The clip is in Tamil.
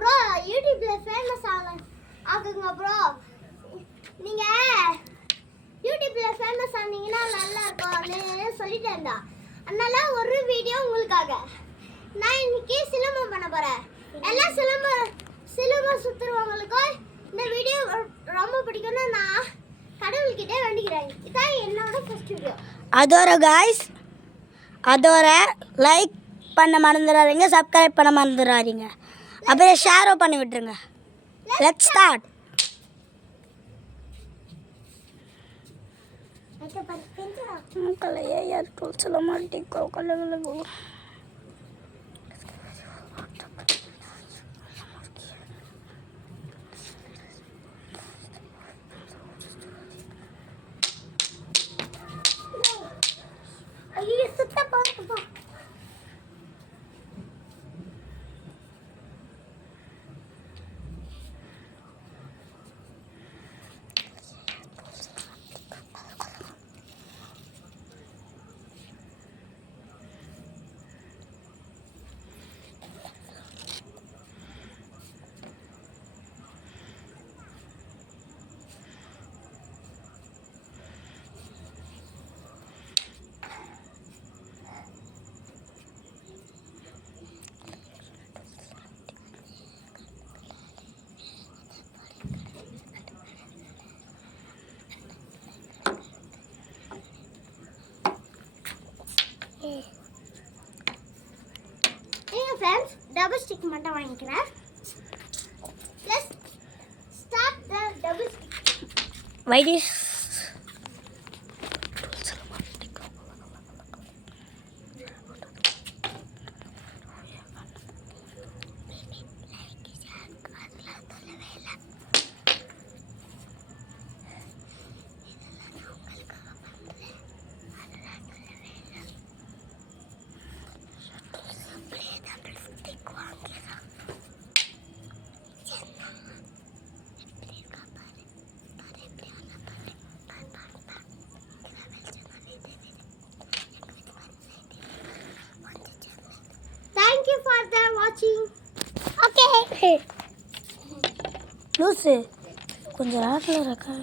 ப்ரோ யூடியூப்ல ஃபேமஸ் ஆகுங்க ப்ரோ. நீங்க யூடியூப்ல ஃபேமஸ் ஆனீங்கன்னா நல்லா இருக்கும்னு சொல்லிட்டே இருந்தா. அதனால ஒரு வீடியோ உங்களுக்காக நான் இன்னைக்கு சிலம்பம் பண்ண போறேன். எல்லா சிலம்பம் சுத்துறவங்களுக்கு இந்த வீடியோ ரொம்ப பிடிக்கும்னு நான் கடவுள்கிட்ட வேண்டிக்கிறேன். இதான் என்னோட ஃபர்ஸ்ட் வீடியோ. அதோட गाइस அதோட லைக் பண்ண மறந்துடாதீங்க, சப்ஸ்கிரைப் பண்ண மறந்துடாதீங்க, அப்படியே ஷேரும் பண்ணி விட்டுருங்க. Let's start. கலையே யார் டூல் சொல்ல மாட்டேங்கோ கலகலகோ. ஐயோ சுத்த பாருப்பா. Friends, double stick மட்டும் வாங்கிக்கிறேன். Let's start the double stick. Why this? Thank you for the watching. Okay. லூசு கொஞ்சம் ராட்டில் இருக்கா.